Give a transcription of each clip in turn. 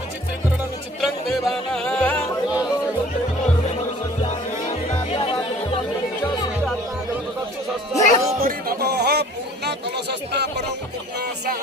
విచిత్రీకరణ చిత్రం దేవానా పూర్ణ కలశస్థాపనం పూర్ణాసా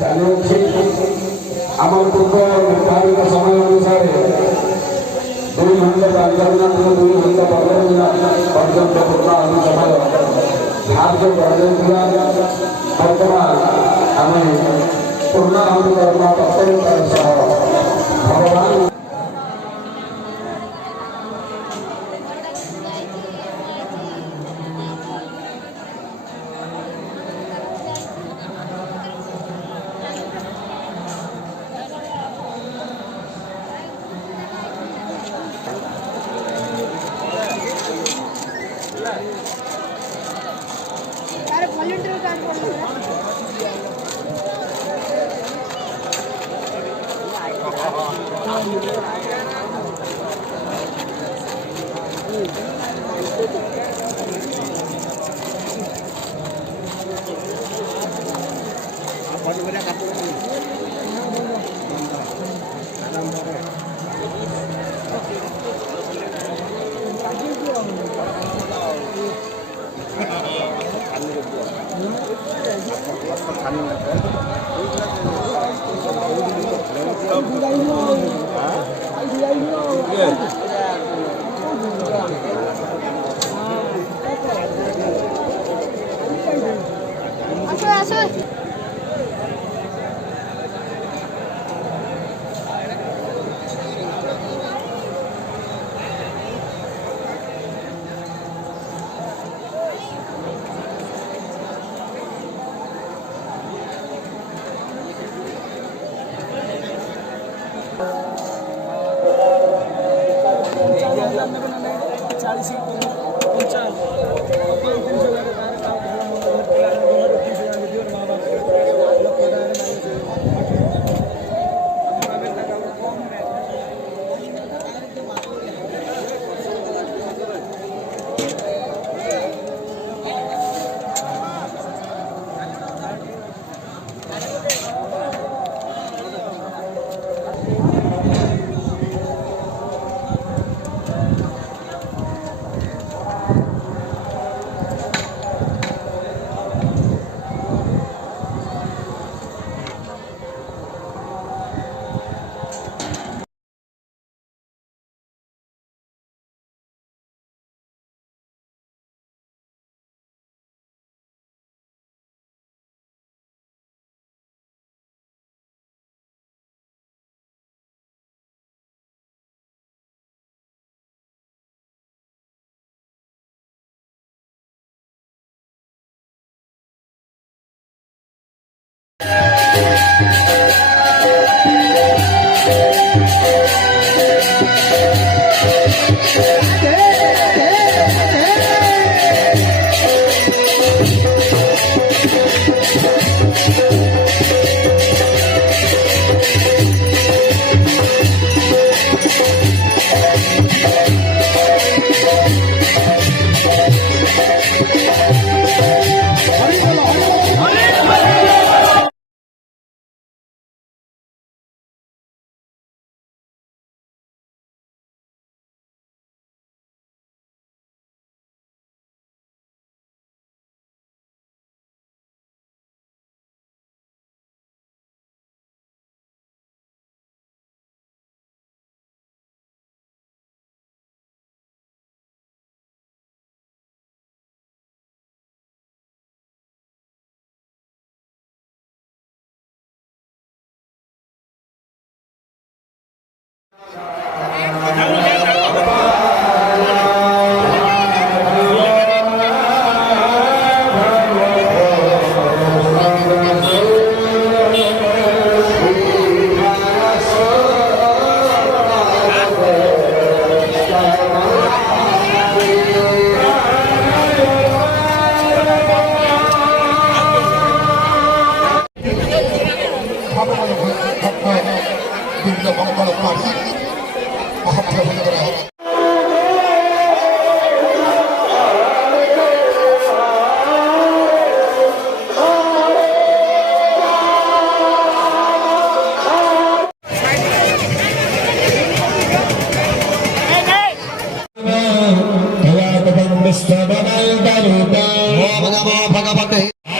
ଚାଲୁଅଛି। ଆମର ପୂର୍ବ ନିର୍ଦ୍ଧାରିତ ସମୟ ଅନୁସାରେ 2 ଘଣ୍ଟା 15 ମିନିଟ୍ 2 ଘଣ୍ଟା 15 ମିନିଟ୍ ପର୍ଯ୍ୟନ୍ତ ପୂର୍ଣ୍ଣାହୁତି ସମୟ ଧାର୍ଯ୍ୟ କରାଯାଇଥିଲା। ବର୍ତ୍ତମାନ ଆମେ ପୂର୍ଣ୍ଣାହୁତି କର୍ମ ତତ୍ପରତାର ସହ ଭଗବାନ वॉलंटियर कार्ड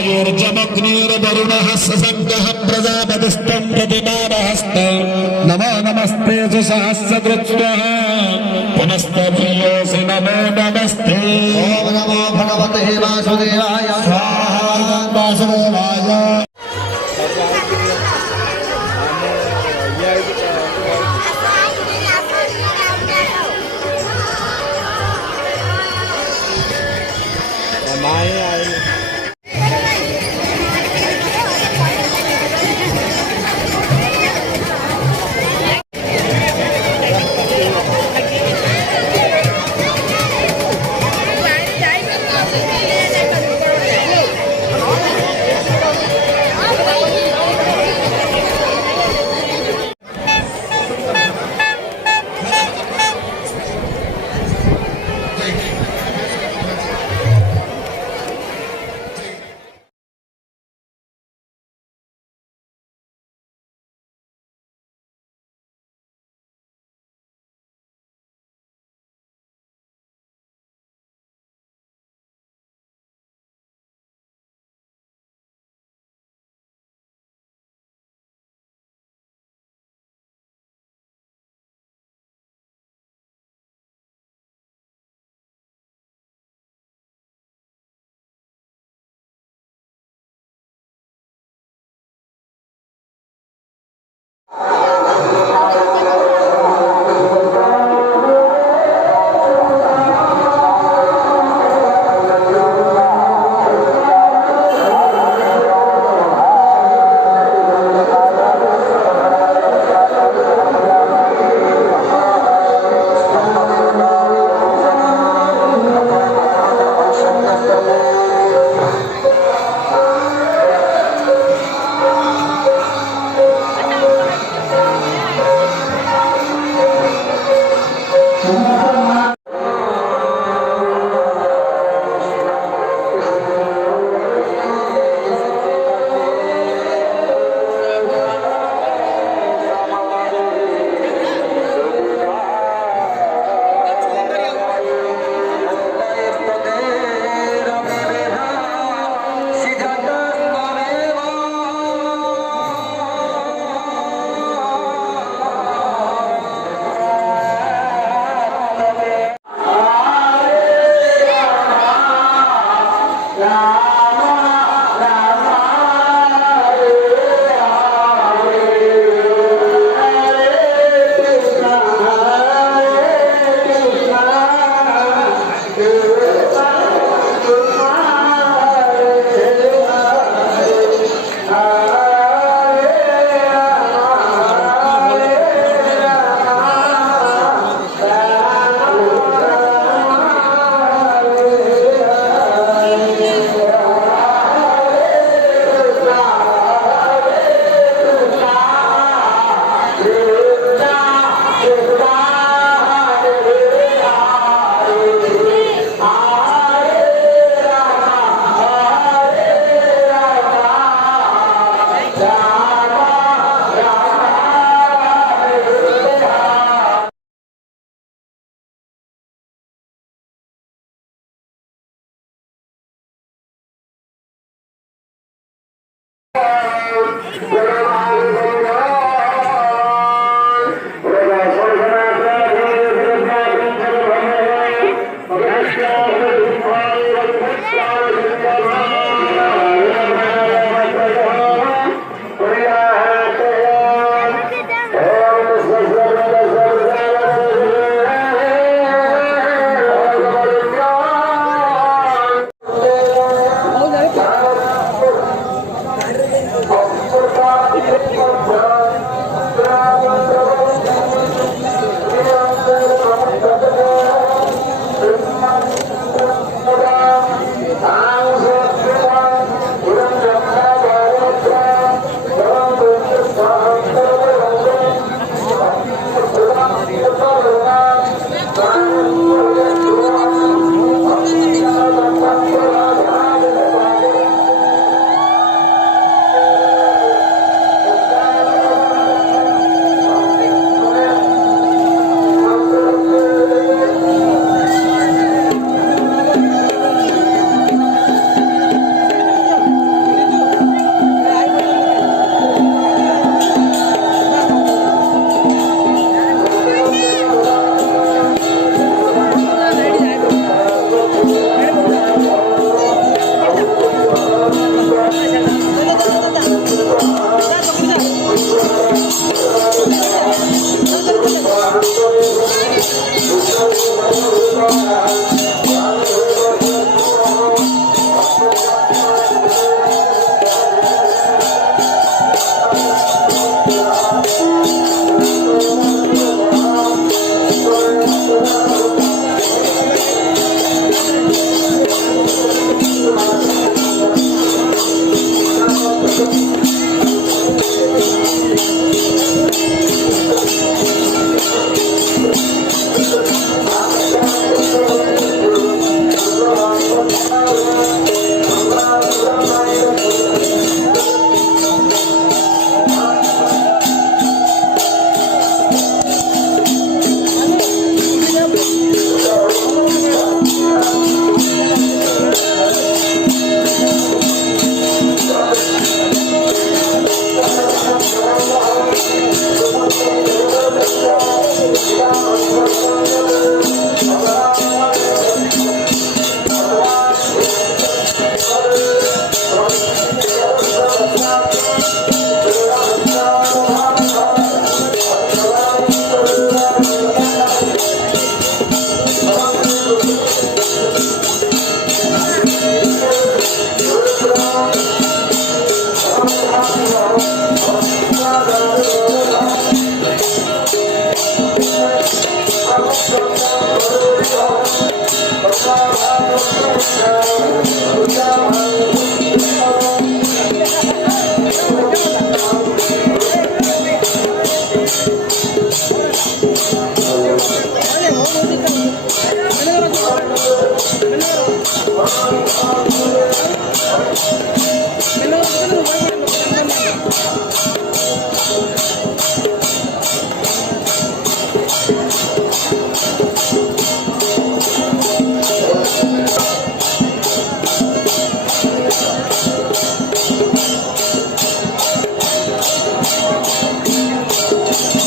आयुर्जमग्निर्वरुणः ससङ्गः प्रजा सहस्रकृत्स्नमोऽस्तु नमो नमस्ते सुसहस्रकृत्स्नः पुनस्तप्रियोऽसि नमो नमस्ते ओम नमो भगवते वासुदेवाय स्वाहा वासुदेवाय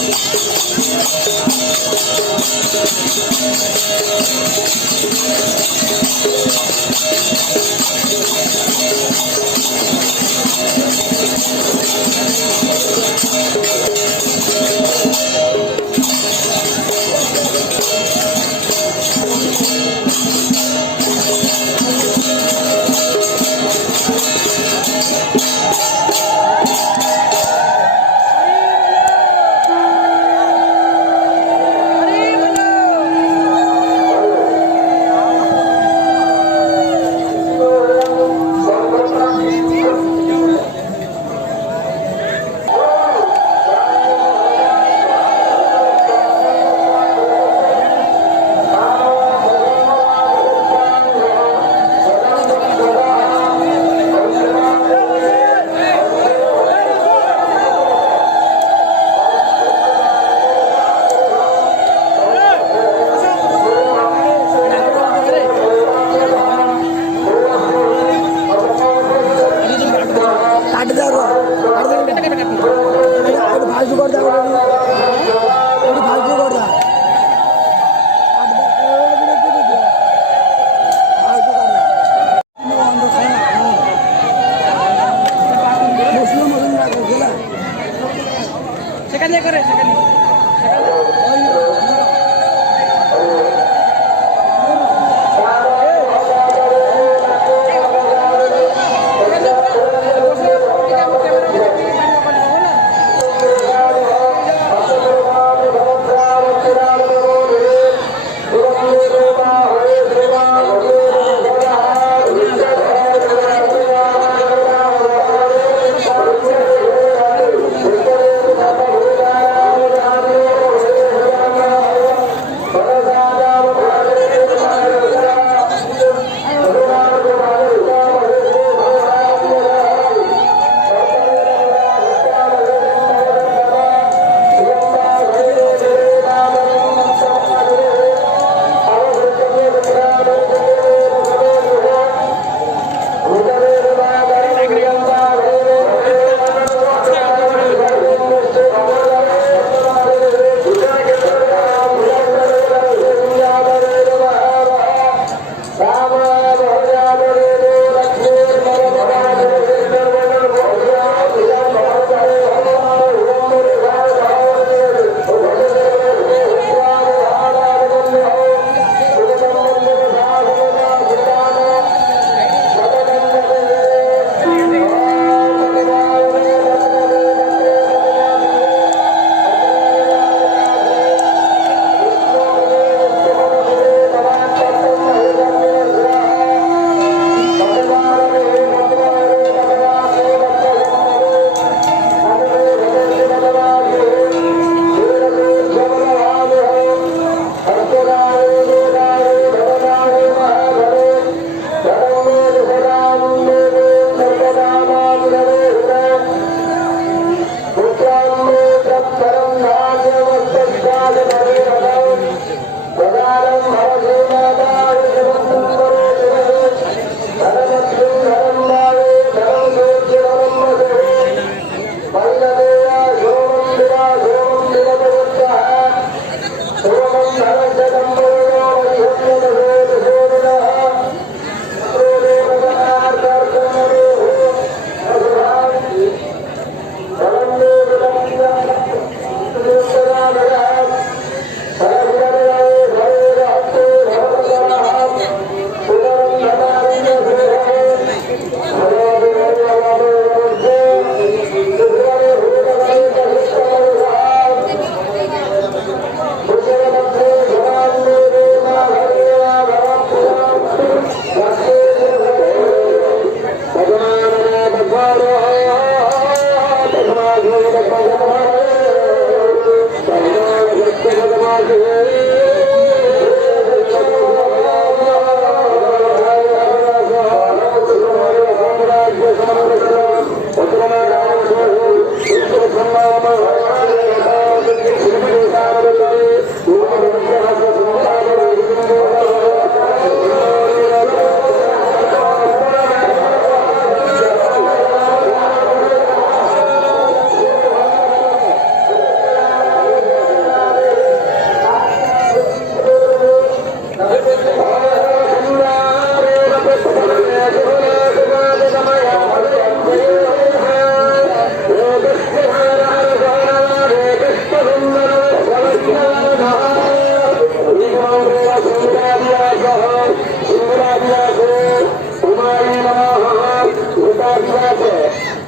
Thank you.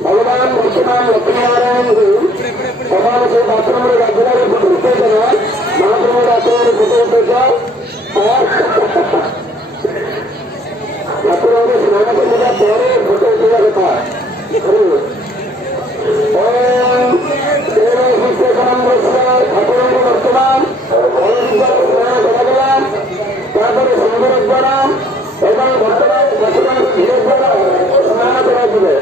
भगवान भक्तिमान लक्ष्मीनारायण जी भगवान से बाथरूम में गाजर फोटो देना महाप्रभु गाजर फोटो देगा ठाकुर स्नान करने पर फोटो दिया था ठाकुर वर्तमान स्नान करागला सुंदर द्वारा एवं वर्तमान वर्तमान धीरे द्वारा स्नान कराଯିए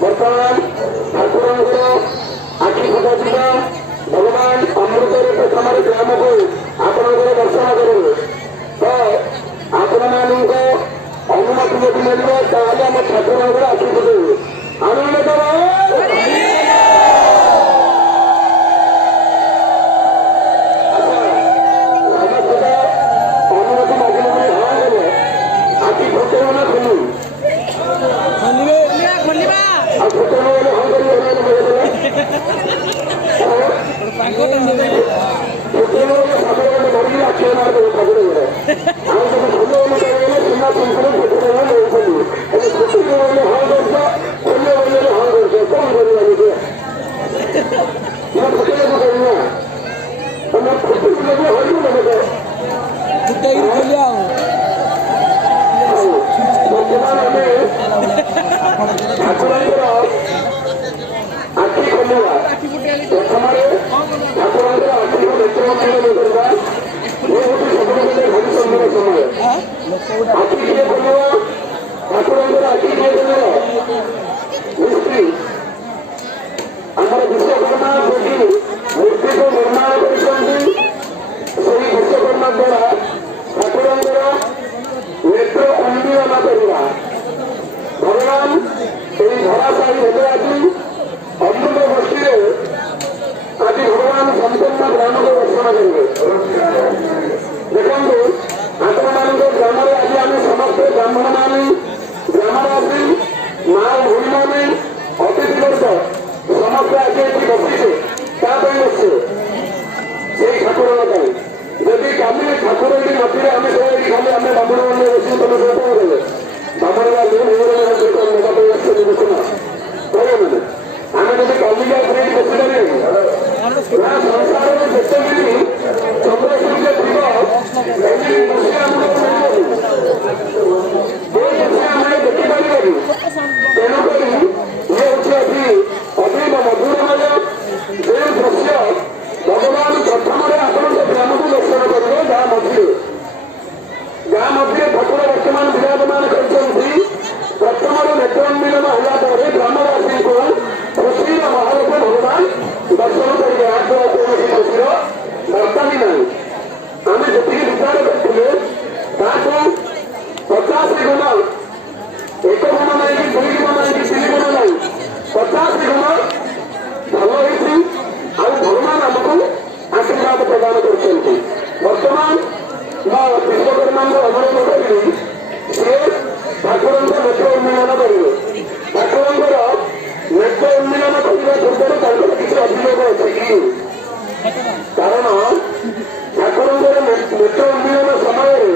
ବର୍ତ୍ତମାନ ଠାକୁରଙ୍କର ଆଖି ଫୁଟାଯିବା ଭଗବାନ ଅମୃତରେ ପ୍ରଥମରେ ଗ୍ରାମକୁ ଆପଣଙ୍କର ଦର୍ଶନ କରିବେ ତ ଆପଣମାନଙ୍କ ଅନୁମତି ଯଦି ମିଳିବ ତାହେଲେ ଆମ ଠାକୁରଙ୍କର ଆଖି ଫୁଟେଇବେ ଆନନ୍ଦ ସମସ୍ତ ବର୍ତ୍ତମାନ ଆମେ ଠାକୁରଙ୍କର ଆଖି ଖୋଲିବା। ପ୍ରଥମରେ ଠାକୁରଙ୍କର ଆଖିକୁ ନେତ୍ରମଣ୍ଡଳ କରିବା। ଏ ହେଉଛି ସବୁଠୁ ଭବିଷ୍ୟତର ସମୟ। ଆଖି କିଏ ଖୋଲିବ? ଠାକୁରଙ୍କର ଆଖି କିଏ ଖୋଲିବ? ମିସ୍ତ୍ରୀ ଆମର ବିଶ୍ୱକର୍ମା ଯୋଗୀ ମୂର୍ତ୍ତିକୁ ନିର୍ମାଣ କରିଛନ୍ତି। ସେହି ବିଶ୍ୱକର୍ମା ଦ୍ୱାରା ଠାକୁରଙ୍କର ନେତ୍ର ଉନ୍ମୀଳନ କରିବା। ଭଗବାନ ଏହି ଧରାଶାୟୀ ହେଲେ ଆଜି ଅମୃତ ଗୋଷ୍ଠୀରେ ଆଜି ଭଗବାନ ସମ୍ପୂର୍ଣ୍ଣ ଗ୍ରାମକୁ ଦର୍ଶନ କରିବେ। ଦେଖନ୍ତୁ ଆପଣମାନଙ୍କ ଗ୍ରାମରେ ଆଜି ଆମେ ସମସ୍ତେ ବ୍ରାହ୍ମଣମାନେ, ଗ୍ରାମବାସୀ, ମା ଭୂମିମାନେ, ଅତିଥିବର୍ଗ ସମସ୍ତେ ଆଜି ଏଠି ବସିଛେ। ତା ପାଇଁ ବସିଛେ ସେଇ ଠାକୁରଙ୍କ ପାଇଁ। ଯଦି କାଲି ଠାକୁର ଏଠି ନଥିଲେ ଆମେ ସବୁ ଏଠି ଖାଲି ଆମେ ବ୍ରାହ୍ମଣ ମାନେ ବସି ତମେ ସବୁ କଣ ଦେବେ? ବ୍ରାହ୍ମଣ ନେବା ପାଇଁ ଆସିଛନ୍ତି ଦେଖୁନ କହିବେ ଆମେ ଯଦି କଲିକା ଉପରେ ଏଠି ବସିପାରିବେ ନା ସଂସାରରେ ଯେତେବେଳେ ଚନ୍ଦ୍ରସୂର୍ଯ୍ୟ ଥିବ ଏମିତି ବସି ଆମକୁ ମିଳିବନି। ବସି ଆମେ ଦେଖିପାରିବାନି। ତେଣୁକରି ଇଏ ହେଉଛି ଆଜି ଅଭିନବ ମଧୁରମୟ ଯେଉଁ ଦୃଶ୍ୟ ଭଗବାନ ପ୍ରଥମରେ ଆପଣଙ୍କ ଗ୍ରାମକୁ ଦର୍ଶନ କରିବେ। ଗାଁ ମଝିରେ ଠାକୁର ବର୍ତ୍ତମାନ ବିରାଜମାନ କରିଛନ୍ତି। ପ୍ରଥମରେ ନେତ୍ରୋନ୍ମୀଳନ ହେଲା ପରେ ଗ୍ରାମବାସୀଙ୍କୁ ଖୁସିର ମହାରୂପ ଭଗବାନ ଦର୍ଶନ କରିବେ। ଆଗ କୌଣସି ଖୁସିର ବାର୍ତ୍ତା ବି ନାହିଁ। ଆମେ ଯେତିକି ବିଚାର କରିଥିଲେ ତାଠୁ 50 ଗୁଣ, 1 ଗୁଣ ନାହିଁ କି 2 ଗୁଣ ନାହିଁ କି 3 ଗୁଣ ନାହିଁ, 50 ଗୁଣ ଭଲ ହେଇଛି। ଆଉ ଭଗବାନ ଆମକୁ ଆଶୀର୍ବାଦ ପ୍ରଦାନ କରୁଛନ୍ତି। ବର୍ତ୍ତମାନ ମୋ ବିଶ୍ୱକର୍ମାଙ୍କ ଅନୁରୋଧ କରିବି ସିଏ ଠାକୁରଙ୍କ ନେତ୍ର ଉନ୍ମୀଳନ କରିବେ। ଠାକୁରଙ୍କର ନେତ୍ର ଉନ୍ମୀଳନ କରିବା ପୂର୍ବରୁ ତାଙ୍କର କିଛି ଅଭିଯୋଗ ଅଛି କି? କାରଣ ଠାକୁରଙ୍କର ନେତ୍ର ଉନ୍ମୀଳନ ସମୟରେ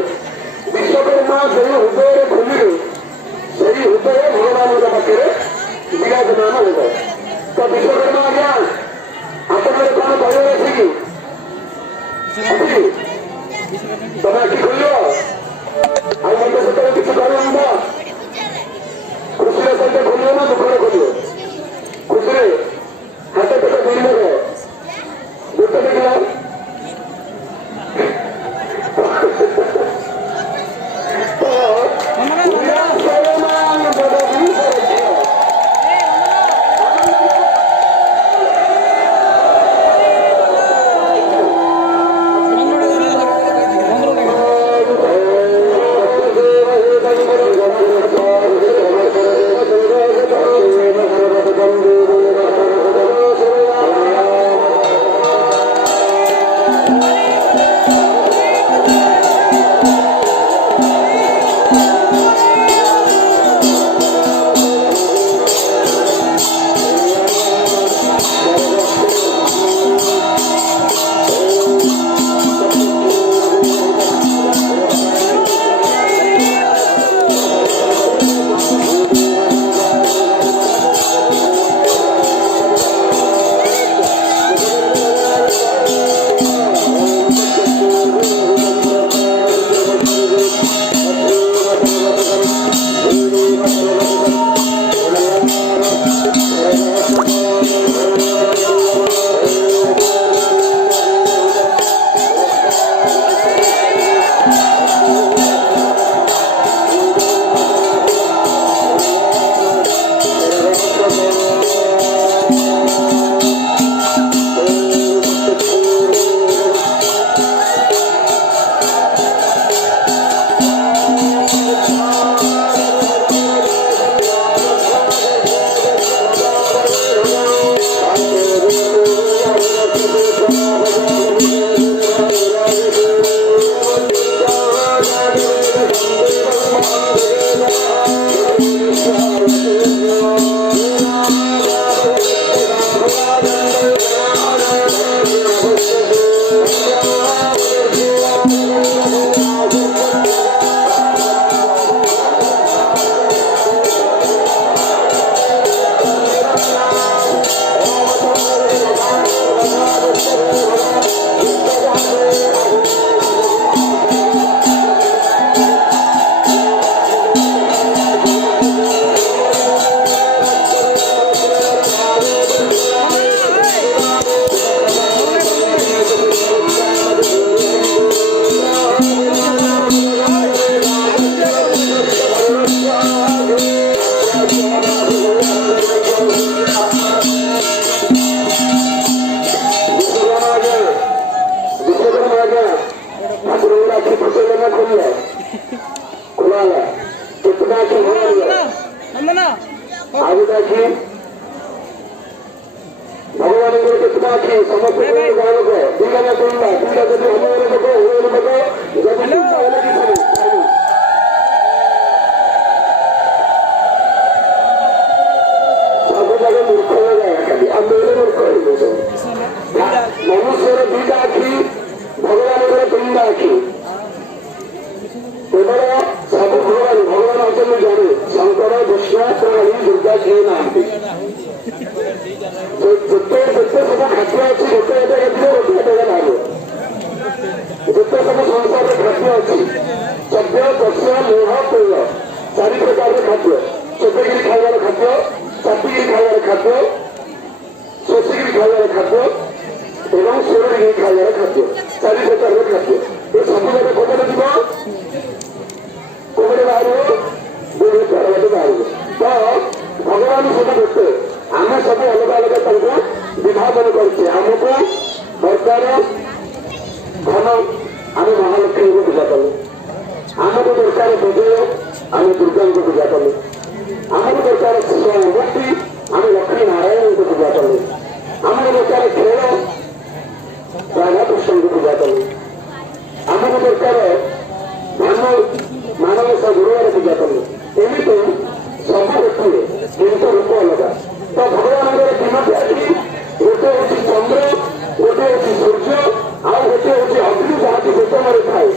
ବିଶ୍ୱକର୍ମା ଯେଉଁ ହୃଦୟରେ ଖୋଲିବେ ସେହି ହୃଦୟ ଭଗବାନଙ୍କ ପାଖରେ ବିରାଜମାନ ହେବ। ତ ବିଶ୍ୱକର୍ମା ଆଜ୍ଞା ଆପଣଙ୍କର କଣ କହିବାର ଅଛି କି? ତମେ ଆଖି ଖୋଲିବ ଆଉ ମତେ ସେତେବେଳେ କିଛି କହିବ ନା? ଖୁସିର ସହିତ ଖୋଲିବ ନା ଦୁଃଖରେ ଖୋଲିବ? ଖୁସିରେ ହାତ ପେଟ ଧରିବ ଗୋଟେ ଦେଖିଲ ଆଖି କେବଳ ସବୁ ଭଗବାନ ଅଛନ୍ତି ଜଣେ ଶଙ୍କର ବିଷ୍ଣୁ ପ୍ରଣାଳୀ ଦୁର୍ଗା କେହି ନାହାନ୍ତି। ଯେତେ ସବୁ ଖାଦ୍ୟ ଅଛି ଗୋଟେ ଗୋଟେ ଖାଦ୍ୟ ଗୋଟେ ଗୋଟେ ବାହାରିବ। ଯେତେ ସବୁ ସଂସାରରେ ଖାଦ୍ୟ ଅଛି ସଭ୍ୟ ଦସ୍ୟ ଲୋହ ତୈଳ 4 ପ୍ରକାରର ଖାଦ୍ୟ। ଚୋପେଇକିରି ଖାଇବାର ଖାଦ୍ୟ, ଚାପିକିରି ଖାଇବାର ଖାଦ୍ୟ, ଶୋଷିକିରି ଖାଇବାର ଖାଦ୍ୟ ଏବଂ ଶୋରିକିରି ଖାଇବାର ଖାଦ୍ୟ। 4 ପ୍ରକାରର ଖାଦ୍ୟ। ଏ ସବୁ ଯାକ କୋଉଠି ଯିବ? କୋଉଠି ବାହାରିବ? ଦୁଇ ଦ୍ୱାର ବାହାରିବ। ତ ଭଗବାନ ସବୁ ଗୋଟେ, ଆମେ ସବୁ ଅଲଗା ଅଲଗା ତାଙ୍କୁ ବିଭାଜନ କରିଛେ। ଆମକୁ ଦରକାର ଧନ, ଆମେ ମହାଲକ୍ଷ୍ମୀଙ୍କୁ ପୂଜା କଲୁ। ଆମକୁ ଦରକାର ବିଜୟ, ଆମେ ଦୁର୍ଗାଙ୍କୁ ପୂଜା କଲୁ। ଆମକୁ ଦରକାର ମୂର୍ତ୍ତି, ଆମେ ଲକ୍ଷ୍ମୀ ନାରାୟଣଙ୍କୁ ପୂଜା କଲୁ। ଆମକୁ ଦରକାର ଖେଳ, ରାଧାକୃଷ୍ଣଙ୍କୁ ପୂଜା କଲୁ। ଆମକୁ ଦରକାର ଧାନ, ମାନବସ ଗୁରୁବାର ପୂଜା କଲୁ। ଏମିତି ସବୁ ଗୋଟିଏ କିନ୍ତୁ ରୂପ ଅଲଗା। ତ ଭଗବାନଙ୍କର ତିନୋଟି ଆଖି, ଗୋଟେ ହଉଛି ଚନ୍ଦ୍ର, ଗୋଟେ ହଉଛି ସୂର୍ଯ୍ୟ, ଆଉ ଗୋଟେ ହଉଛି ଅଗ୍ନି ଯାହାକି ବେତନରେ ଥାଏ।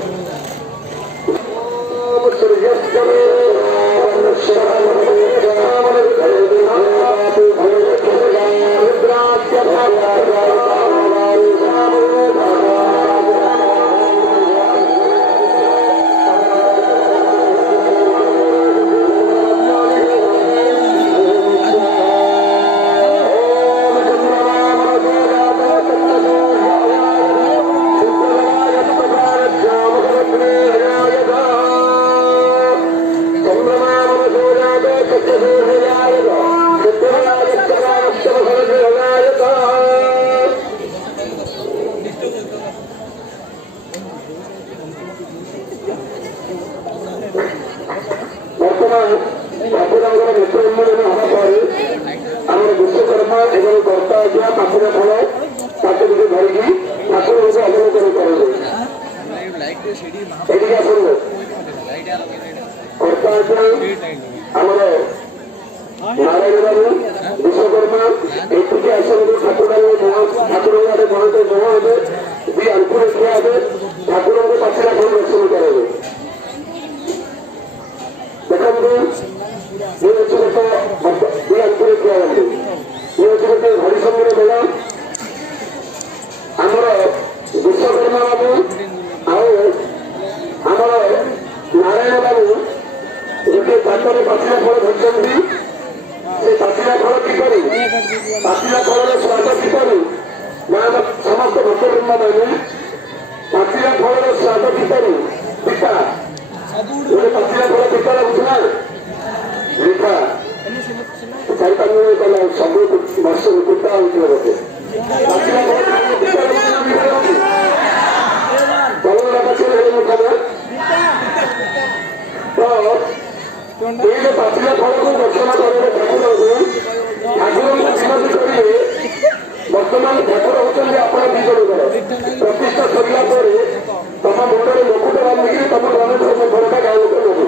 ଠାକୁରଙ୍କର ନେତ୍ର ଉନ୍ମୋଚନ ହେବା ପରେ ଆମର ବିଶ୍ୱକର୍ମା ଏବଂ କର୍ତ୍ତା ଆଜ୍ଞା ପାଖର ଫଳ ତାକୁ ଟିକେ ଧରିକି ଠାକୁରଙ୍କୁ ଅବଲୋକନ କରାଯାଏ। ଏଠିକି ଆସନ୍ତୁ। କର୍ତ୍ତା ଆଜ୍ଞା ଆମର ନାରାୟଣ ବାବୁ ବିଶ୍ୱକର୍ମା ଏଠିକି ଆସନ୍ତୁ। ଠାକୁରଙ୍କୁ ଆଡେ ମହାନ୍ତ ମୁହଁ ହେବେ, ଦି ଆଙ୍କୁରେ ଠିଆ ହେବେ, ଠାକୁରଙ୍କୁ ପାଚିଲା ଫଳ ଦର୍ଶନ କରାଯାଏ। ଦେଖନ୍ତୁ ये हूँ गोटे दुई आंकुरे ठिया ये हूँ गोटे हरिशंकर मेला। आमर विश्वकर्मा बाबू आमर नारायण बाबू गोटे पात्र पाचिला फल धरती। से पाचिला फल किपरि, पाचिला फल स्वाद किपरि, गाँव समस्त भक्तवृंद मैंने पाचिला फल स्वाद किपरि पिता गोटे पाचिला फल पिता लगुना मीठा 4-5 मिनट कला सब वर्ष पिता होते बोधे चलना पाचिला तो ये पाचिला फल को दर्शन करेंगे ठाकुर ठाकुर विनती करेंगे। बर्तमान ठाकुर होती आप दिजणकर प्रतिष्ठा सरला तुम मुंडे मुकुट बांधिकी तुम गणेश घरटा गाँव लोक नब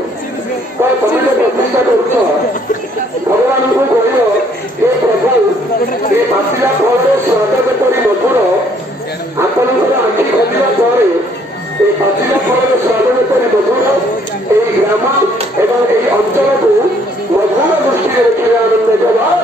तो तुम जो प्रतिष्ठा कर भगवान को कह ये प्रभु ये पाचिला फल स्वाद जेपरी मधुर आपणकर आखि खोलिया पर ये पाचिला फल स्वाद जेपरी मधुर यही ग्राम एवं यही अंचल को मधुर दृष्टि रखिए आनंद जवाब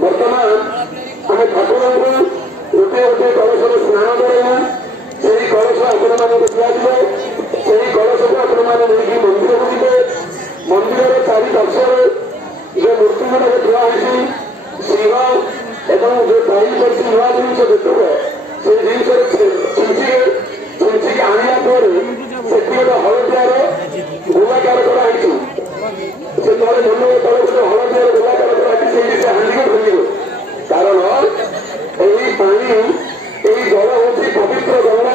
बर्तमान आम ठाकुर गोटे गोटे कलश स्नान कराइबा से कलश आपण मानक दिया से कलश को आपण मैंने नहीं मंदिर को जीवे। मंदिर चारि पार्श्वर जो मूर्ति गुड़ाक ठुआई शिव एवं जो दायी कर नुआ जिन देखो से जिन छुंचिकी आनिया पर से गोटे हलदियार गोलाकार कराई से तले मन तले गोटे हलदियार गोलाकार कराई से हांडी को भांगे कारण यही पानी यही जल हूँ पवित्र गंगा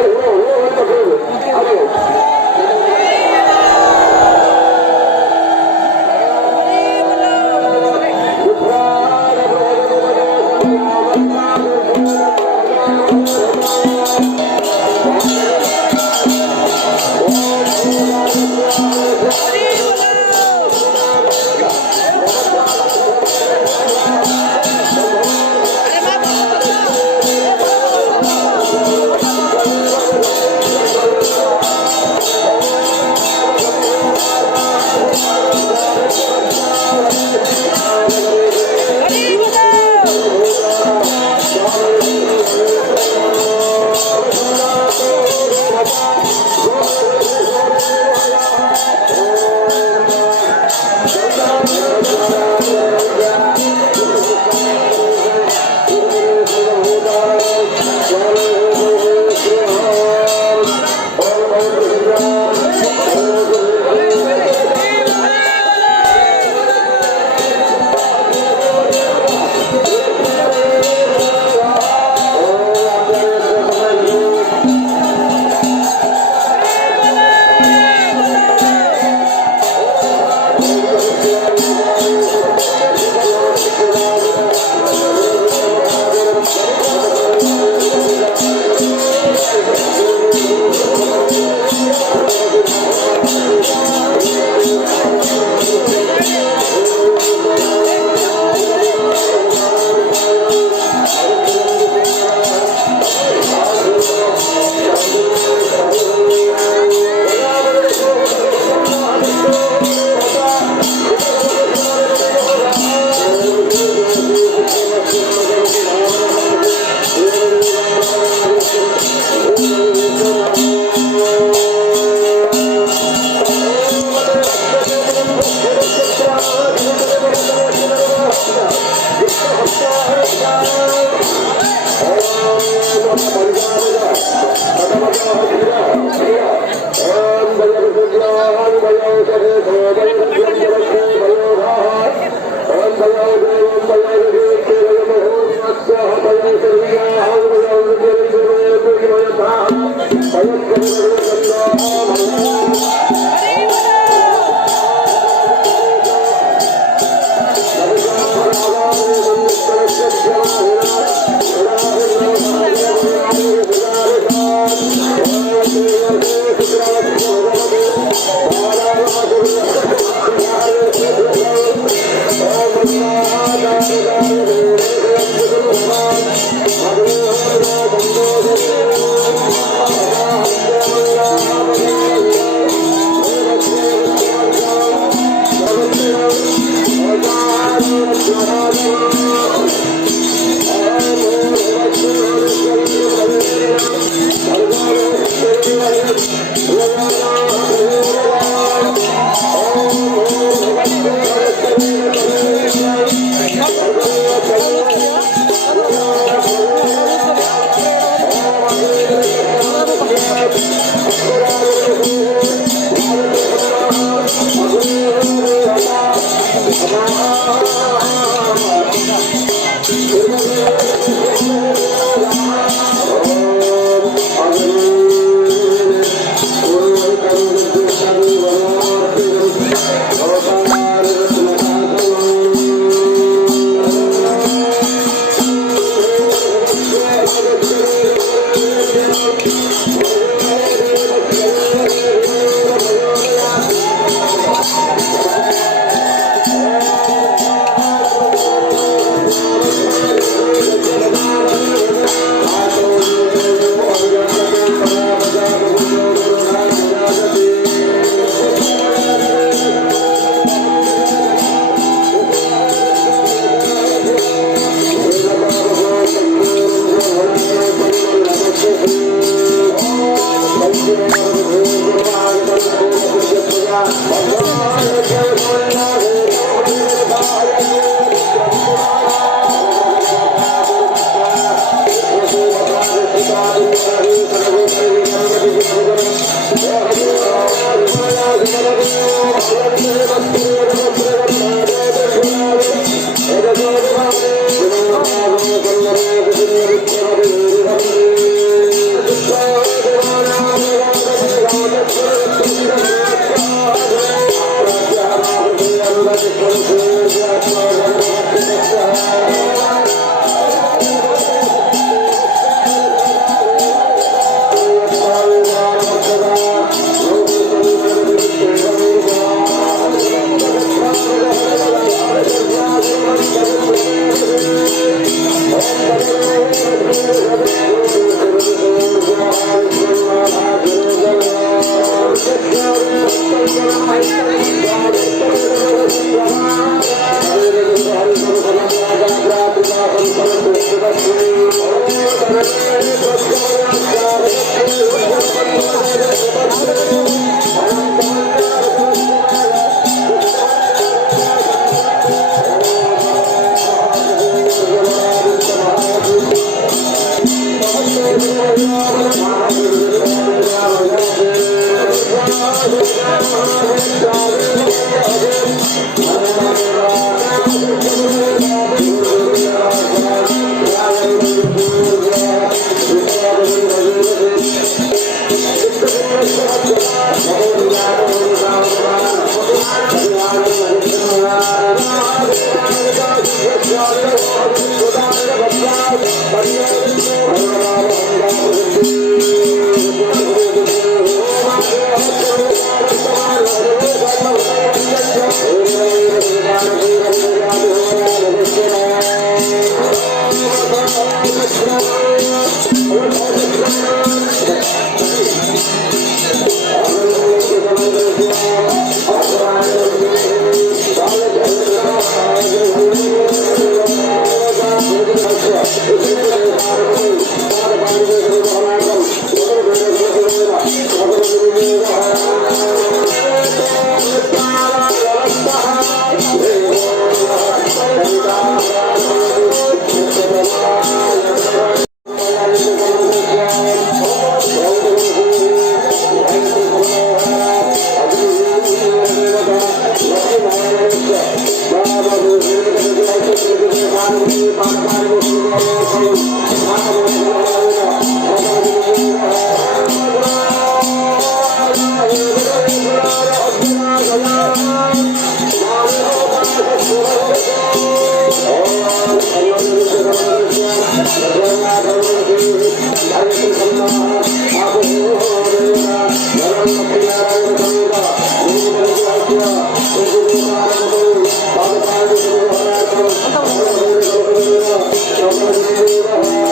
Thank you.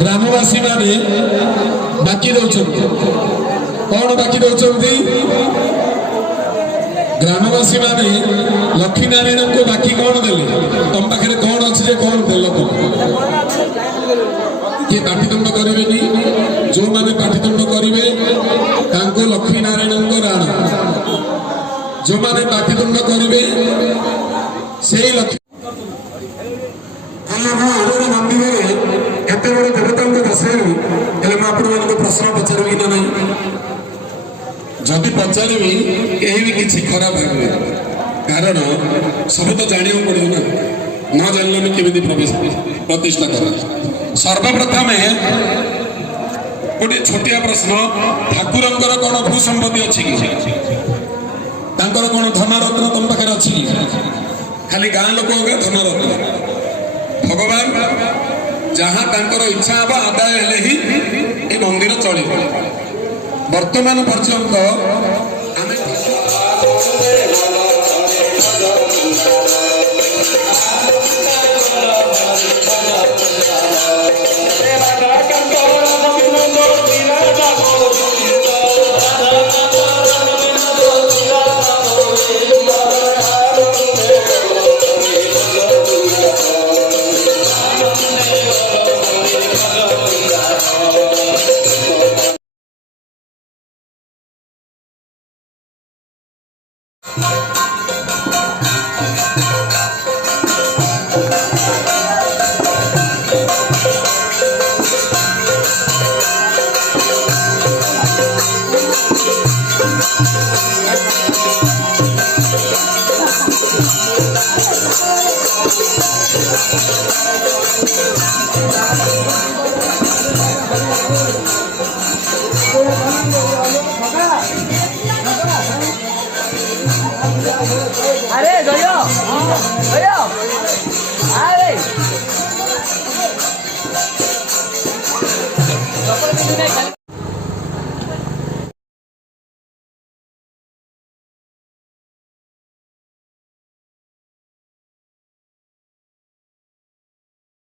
ଗ୍ରାମବାସୀ ମାନେ ବାକି ଦଉଛନ୍ତି। କଣ ବାକି ଦଉଛନ୍ତି? ଗ୍ରାମବାସୀ ମାନେ ଲକ୍ଷ୍ମୀ ନାରାୟଣଙ୍କୁ ବାକି କଣ ଦେଲେ? ତମ ପାଖରେ କଣ ଅଛି ଯେ କଣ ଦେଲ ତମେ? କିଏ ପାଟିତୁଣ୍ଡ କରିବେନି। ଯେଉଁମାନେ ପାଟିତୁଣ୍ଡ କରିବେ ତାଙ୍କୁ ଲକ୍ଷ୍ମୀ ନାରାୟଣଙ୍କ ରାଣ, ଯେଉଁମାନେ ପାଟିତୁଣ୍ଡ କରିବେ ସେଇ ଲକ୍ଷ୍ମୀ। ଓଡ଼ିଆ ମନ୍ଦିରରେ ଏତେ ବଡ଼ ଦେବତାଙ୍କୁ ବସେଇଲି, ହେଲେ ମୁଁ ଆପଣମାନଙ୍କୁ ପ୍ରଶ୍ନ ପଚାରିବି ନା ନାହିଁ? ଯଦି ପଚାରିବି କେହି ବି କିଛି ଖରାପ ଭାବିବେ, କାରଣ ସବୁ ତ ଜାଣିବାକୁ ପଡ଼ିବ ନା। ନ ଜାଣିଲେ ଆମେ କେମିତି ପ୍ରତିଷ୍ଠା କରିବା? ସର୍ବପ୍ରଥମେ ଗୋଟିଏ ଛୋଟିଆ ପ୍ରଶ୍ନ, ଠାକୁରଙ୍କର କ'ଣ ଭୂ ସମ୍ପତ୍ତି ଅଛି କି? ତାଙ୍କର କ'ଣ ଧନରତ୍ନ ତମ ପାଖରେ ଅଛି କି? ଖାଲି ଗାଁ ଲୋକ ଧନରତ୍ନ। ଭଗବାନ ଯାହା ତାଙ୍କର ଇଚ୍ଛା ହେବ ଆଦାୟ ହେଲେ ହିଁ ଏ ମନ୍ଦିର ଚଳିବ। ବର୍ତ୍ତମାନ ପର୍ଯ୍ୟନ୍ତ ଆମେ अरे गयो गयो अरे